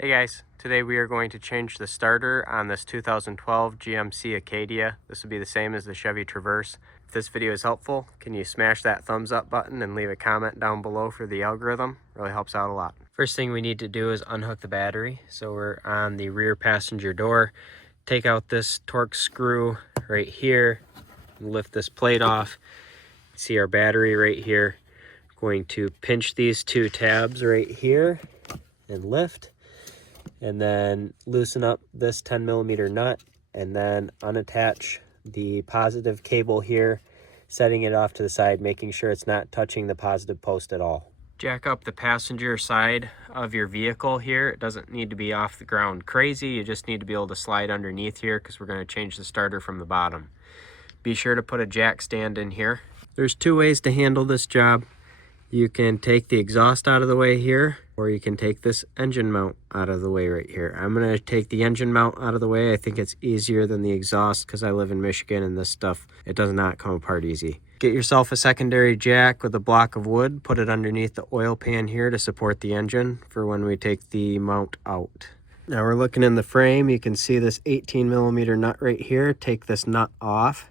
Hey guys, today we are going to change the starter on this 2012 GMC Acadia. This will be the same as the Chevy Traverse. If this video is helpful, can you smash that thumbs up button and leave a comment down below for the algorithm? Really helps out a lot. First thing we need to do is unhook the battery. So we're on the rear passenger door. Take out this Torx screw right here and lift this plate off. See our battery right here. Going to pinch these two tabs right here and lift. And then loosen up this 10mm nut and then unattach the positive cable here, setting it off to the side, making sure it's not touching the positive post at all. Jack up the passenger side of your vehicle here. It doesn't need to be off the ground crazy. You just need to be able to slide underneath here because we're going to change the starter from the bottom. Be sure to put a jack stand in here. There's two ways to handle this job. You can take the exhaust out of the way here, or you can take this engine mount out of the way right here. I'm gonna take the engine mount out of the way. I think it's easier than the exhaust because I live in Michigan and this stuff, it does not come apart easy. Get yourself a secondary jack with a block of wood, put it underneath the oil pan here to support the engine for when we take the mount out. Now we're looking in the frame. You can see this 18mm nut right here. Take this nut off.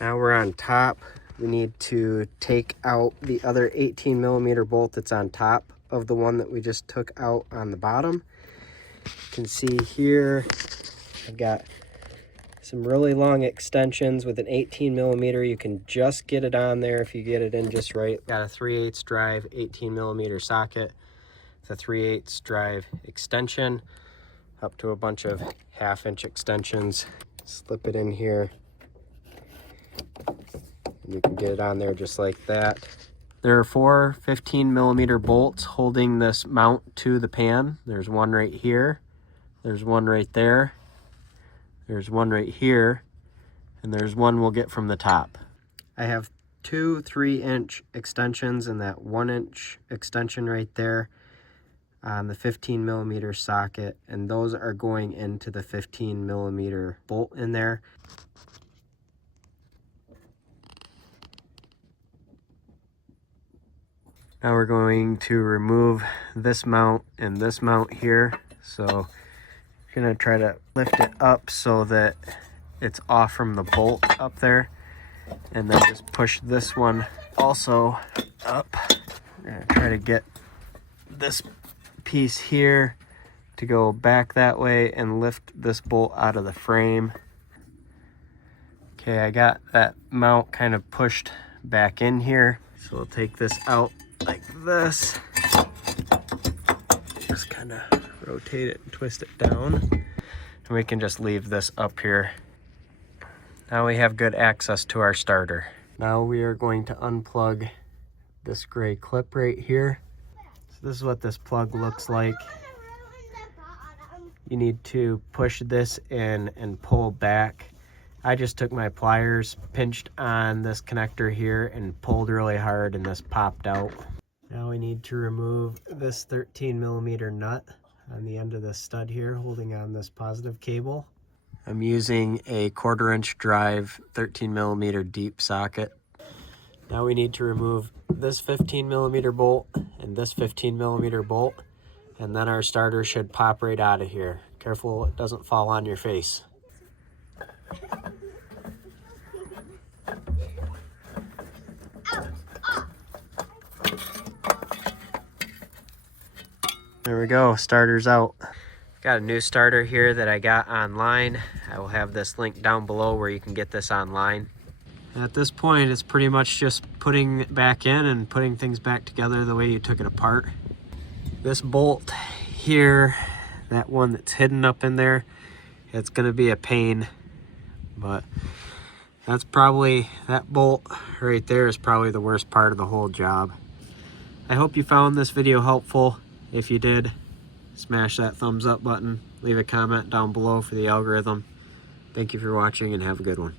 Now we're on top. We need to take out the other 18mm bolt that's on top of the one that we just took out on the bottom. You can see here, I've got some really long extensions with an 18mm. You can just get it on there if you get it in just right. Got a 3/8 drive 18mm socket with a 3/8 drive extension up to a bunch of 1/2-inch extensions. Slip it in here. You can get it on there just like that. There are 4 15mm bolts holding this mount to the pan. There's one right here, there's one right there, there's one right here, and there's one we'll get from the top. I have 2 3-inch extensions and that 1-inch extension right there on the 15mm socket, and those are going into the 15mm bolt in there. Now we're going to remove this mount and this mount here. So I'm going to try to lift it up so that it's off from the bolt up there. And then just push this one also up. I'm going to try to get this piece here to go back that way and lift this bolt out of the frame. Okay, I got that mount kind of pushed back in here. So we'll take this out like this. Just kind of rotate it and twist it down. And we can just leave this up here. Now we have good access to our starter. Now we are going to unplug this gray clip right here. So this is what this plug looks like. You need to push this in and pull back. I just took my pliers, pinched on this connector here and pulled really hard, and this popped out. Now we need to remove this 13mm nut on the end of this stud here holding on this positive cable. I'm using a 1/4-inch drive 13mm deep socket. Now we need to remove this 15mm bolt and this 15mm bolt, and then our starter should pop right out of here. Careful it doesn't fall on your face. There we go, starter's out. Got a new starter here that I got online. I will have this link down below where you can get this online. At this point, it's pretty much just putting it back in and putting things back together the way you took it apart. This bolt here, that one that's hidden up in there, it's gonna be a pain, but that's probably, that bolt right there is probably the worst part of the whole job. I hope you found this video helpful. If you did, smash that thumbs up button, leave a comment down below for the algorithm. Thank you for watching and have a good one.